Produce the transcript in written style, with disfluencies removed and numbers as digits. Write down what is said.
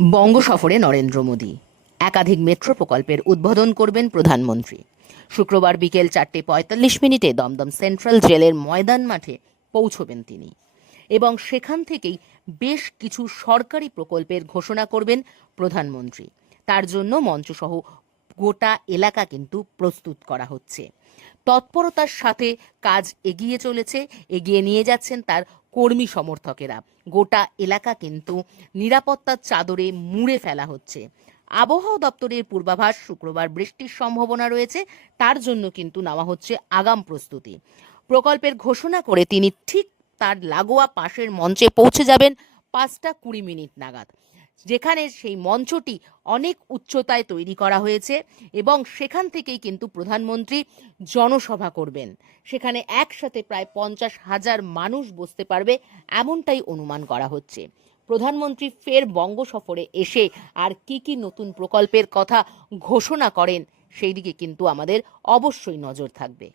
বঙ্গ সফরে নরেন্দ্র মোদী। একাধিক মেট্রো প্রকল্পের উদ্বোধন করবেন প্রধানমন্ত্রী। শুক্রবার বিকেল 4:45 দমদম সেন্ট্রাল জেলের ময়দান মাঠে পৌঁছবেন তিনি এবং সেখান থেকেই বেশ কিছু সরকারি প্রকল্পের ঘোষণা করবেন প্রধানমন্ত্রী। তার জন্য মঞ্চসহ গোটা এলাকা কিন্তু প্রস্তুত করা হচ্ছে। তৎপরতার সাথে কাজ এগিয়ে নিয়ে যাচ্ছেন তার কর্মী সমর্থকেরা। গোটা এলাকা কিন্তু নিরাপত্তার চাদরে মুড়ে ফেলা হচ্ছে। আবহাওয়া দপ্তরের পূর্বাভাস, শুক্রবার বৃষ্টির সম্ভাবনা রয়েছে, তার জন্য কিন্তু নেওয়া হচ্ছে আগাম প্রস্তুতি। প্রকল্পের ঘোষণা করে তিনি ঠিক তার লাগোয়া পাশের মঞ্চে পৌঁছে যাবেন 5:20 নাগাদ, যেখানে সেই মঞ্চটি অনেক উচ্চতায় তৈরি করা হয়েছে এবং সেখান থেকেই কিন্তু প্রধানমন্ত্রী জনসভা করবেন। সেখানে একসাথে প্রায় 50,000 মানুষ বসতে পারবে, এমনটাই অনুমান করা হচ্ছে। প্রধানমন্ত্রী ফের বঙ্গ সফরে এসে আর কি নতুন প্রকল্পের কথা ঘোষণা করেন, সেই দিকে কিন্তু আমাদের অবশ্যই নজর থাকবে।